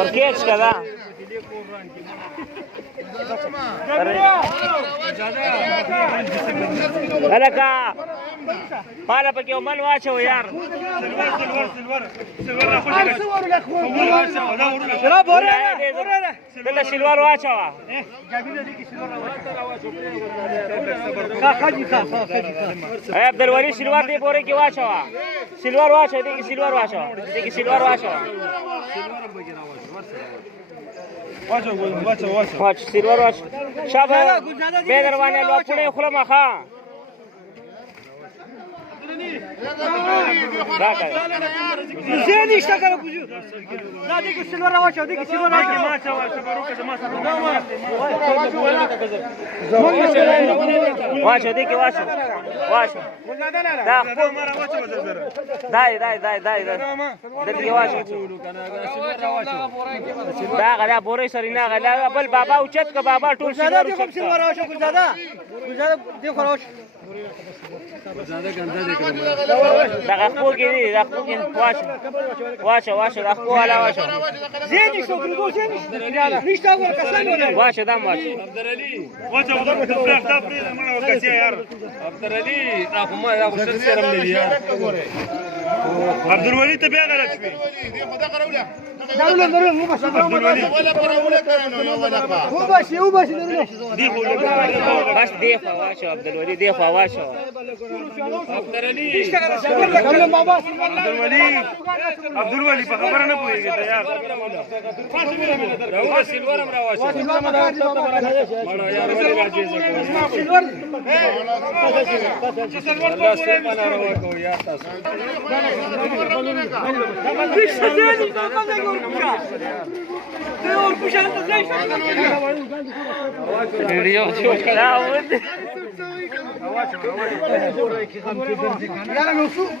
ورکیچ کدا هلکه ماله پکې یو من واچو یار دلته شلوار واچوه ای عبدالولي شلوار دې بورې کې واچوه شلوار واچوه دې کې شلوار واچوه دې کې شلوار واچوه واچو سلوار واچو شابه به دروانه لو پړې خلم ښا زين يشتغل بوجو لا ديك السلوار واچو ديك السلوار واچو واچو ديك واچو واچو دا داي دغه واچو دا غلا بورې سرینا غلا بل بابا اوچت کا بابا ټول سلوار واچو ګلزاده دی خو واچو ګلزاده ګنده دي دغه خو کې دي دغه خو کې واچو دغه خو والا واچو زين شو ترګو زين نشته ور کسان واچو دام واچو عبدالعلي واچو دغه فلاش دا پرې مړه وکړه یار عبدالعلي دا خو ما دا خو سر سره ملي یار عبدالولي ته بیا غلط شوی دی خدا غروله دروله مو بس ولا پروله کړنو ولا پا هو بس دی خو بس دی خو واچو عبدالولي دی خو واچو عبدالعلي عبدالولي په خبره نه پوهیږي ته یار راو سلوارم راوچو مړه یار ولې راځي سلوار الله سبحانه راوکو یا تاسو ویډیو